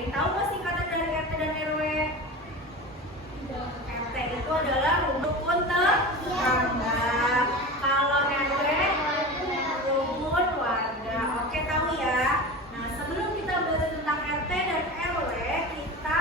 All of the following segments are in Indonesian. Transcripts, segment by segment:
yang tahu nggak singkatan dari RT dan RW? RT itu adalah rukun tetangga. Kalau RW rukun warga. Oke, tahu ya. Nah, sebelum kita belajar tentang RT dan RW, kita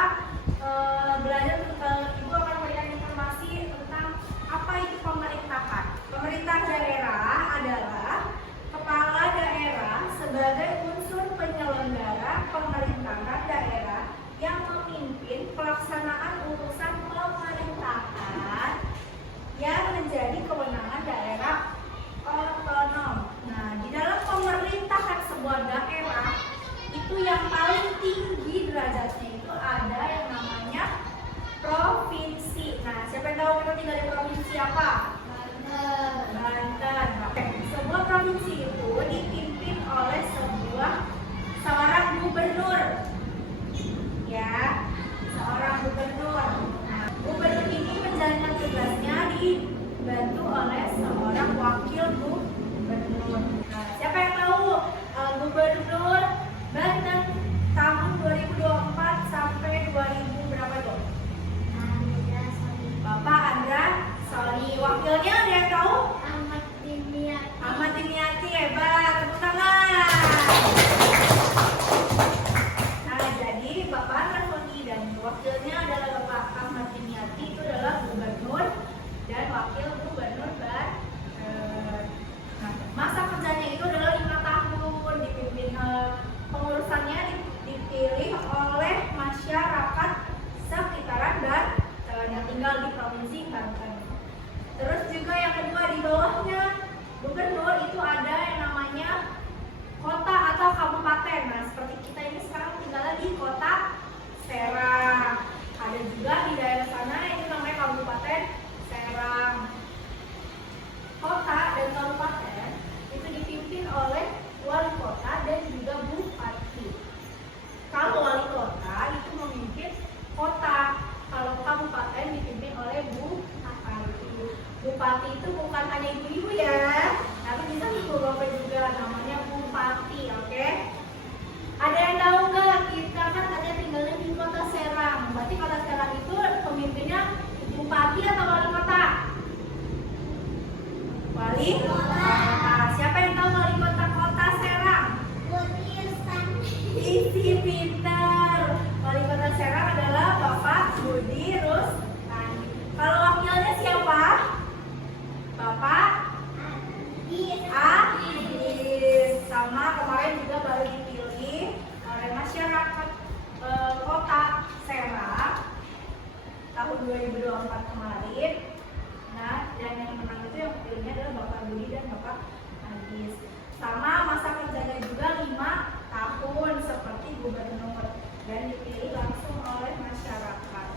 belajar tentang Ibu akan memberikan informasi tentang apa itu pemerintahan. Pemerintah daerah adalah kepala daerah sebagai unsur penyelenggara pemerintahan daerah yang memimpin pelaksanaan urusan pemerintahan yang menjadi kewenangan daerah otonom. Nah, di dalam pemerintahan sebuah daerah itu yang paling tinggi derajatnya itu ada yang namanya provinsi. Nah, siapa yang tahu kita tinggal di provinsi apa? Banten. Sebuah provinsi itu dipimpin oleh seorang gubernur. Ya, seorang gubernur. Nah, gubernur ini menjalankan tugasnya dibantu oleh seorang wakil gubernur. Nah, siapa yang tahu gubernur Banten tahun 2024 sampai 2000 berapa itu? Bapak Andra Soli. Wakilnya ada yang tahu? Ahmad Dimyati, hebat, tepuk tangan. Nah, jadi Bapak Andra Soli dan wakilnya adalah Bapak Ahmad Dimyati, itu adalah gubernur dan wakil gubernur Banten. Nah, masa kerjanya itu adalah 5 tahun, dipimpin pengurusannya dipilih oleh masyarakat sekitaran Banten yang tinggal di provinsi Banten. Terus juga yang kedua, di bawahnya gubernur itu ada yang namanya kota atau kabupaten. Nah, seperti kita ini sekarang tinggal di kota Serang. Ada juga di daerah sana itu namanya Kabupaten Serang. Kota dan kabupaten itu dipimpin oleh wali kota dan juga bupati. Kalau wali kota itu memimpin kota, kalau kabupaten dipimpin oleh bupati. Bupati itu bukan hanya ibu-ibu ya, tapi bisa ibu-bapak juga, namanya bupati. Oke? Ada yang tahu nggak? Kita kan ada tinggalnya di kota Serang. Berarti kota Serang itu pemimpinnya bupati atau wali kota? Wali kota. Siapa yang tahu wali kota kota Serang? Isi pintar. Wali kota Serang adalah Bapak Budi Rustandi. Kalau wakilnya siapa? Bapak Adis. Sama kemarin juga baru dipilih oleh masyarakat kota Serang tahun 2024 kemarin. Nah, dan yang menang itu yang pilihnya adalah Bapak Budi dan Bapak Adis. Sama masa kerjanya juga 5 tahun seperti gubernur dan dipilih langsung oleh masyarakat.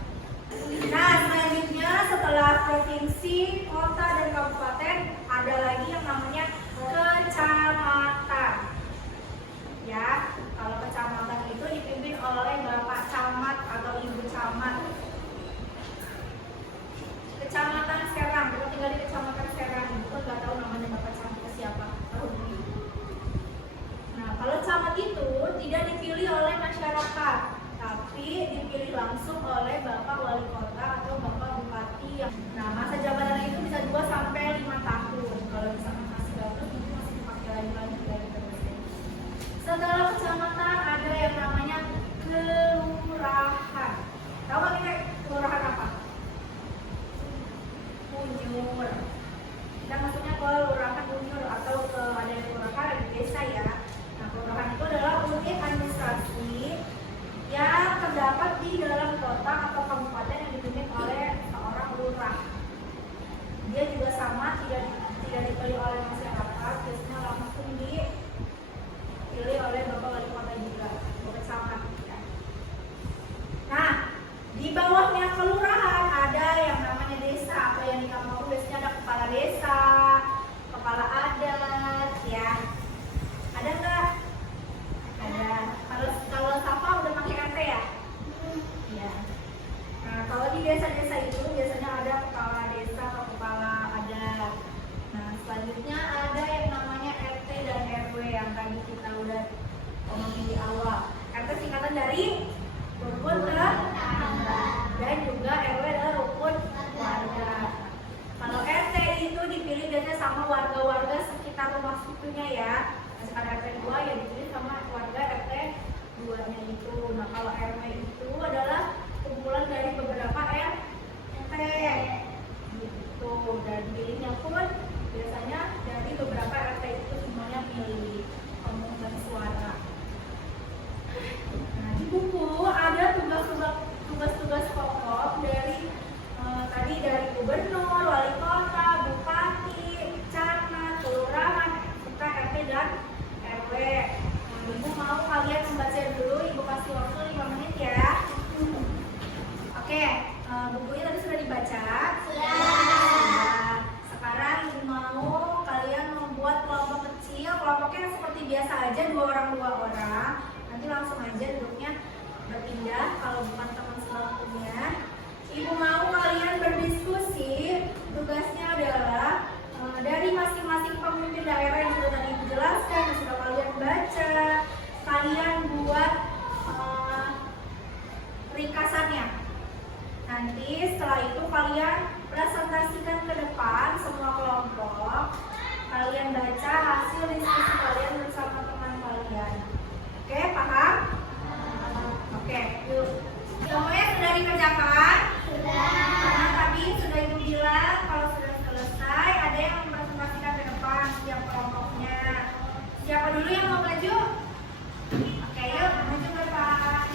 Nah, selanjutnya setelah provinsi, kota, dan kabupaten ada lagi yang namanya kecamatan. Ya, kalau kecamatan itu dipimpin oleh Bapak Camat atau Ibu Camat. Kecamatan Serang, kita tinggal di Kecamatan Serang. Kita nggak tahu namanya Bapak Camatnya siapa tahun ini. Nah, kalau camat itu tidak dipilih oleh masyarakat, tapi dipilih langsung oleh Bapak Wali Kota atau Bapak Bupati. Nah, masa jabatan itu bisa 2 sampai 5 tahun. Kalau misalkan masih bagus, itu masih dipakai lagi terusnya. Setelah kecamatan ada yang namanya kelurahan. Tahu nggak kita kelurahan apa? Unyur. Kita maksudnya kelurahan unyur atau ada kelurahan ada desa ya. Nah, kelurahan itu adalah unit administrasi yang terdapat di dalam kota atau kabupaten yang dipimpin oleh seorang lurah. Dia juga sama, tidak dipilih oleh masyarakat, biasanya langsung dipilih oleh Bapak Wali Kota juga, Bapak Camat. Ya. Nah, di bawahnya kelurahan ada yang namanya desa, atau yang di kampung biasanya ada kepala desa, kepala adat, ya. Ada nggak? Ada. Kalau Safa udah pakai RT ya? Iya. Nah, kalau di desa-desa itu biasanya ada kepala desa atau kepala adat. Nah, selanjutnya ada yang namanya RT dan RW yang tadi kita udah ngomongin di awal. RT singkatan dari RW itu adalah kumpulan dari beberapa RT gitu, dan pilihnya pun biasanya dari beberapa RT itu semuanya pilih pemungutan suara. Nah, di buku ada tugas-tugas pokok dari tadi dari gubernur, wali kota, bupati, camat, kelurahan, serta RT dan RW. Ibu mau kalian membaca dulu, Ibu kasih waktu 5 menit ya. Oke, bukunya tadi sudah dibaca? Sudah. Sekarang Ibu mau kalian membuat kelompok kecil, kelompoknya seperti biasa aja, 2 orang. Nanti langsung aja duduknya berpindah kalau bukan teman sebangkunya. Ibu mau kalian berdiskusi, tugasnya adalah dari masing-masing pemimpin daerah yang sudah tadi Ibu jelaskan, yang sudah kalian baca, kalian buat ringkasannya. Nanti setelah itu kalian presentasikan ke depan semua kelompok, kalian baca hasil diskusi kalian bersama teman kalian. Oke, paham? Oke, yuk. Semuanya sudah dikerjakan? Sudah. Karena tadi sudah Ibu bilang kalau sudah selesai ada yang mempresentasikan ke depan setiap kelompoknya. Siapa dulu yang mau maju? Oke, yuk maju ke depan.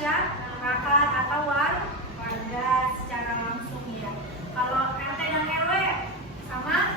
Masyarakat atau warga secara langsung ya. Kalau RT dan RW sama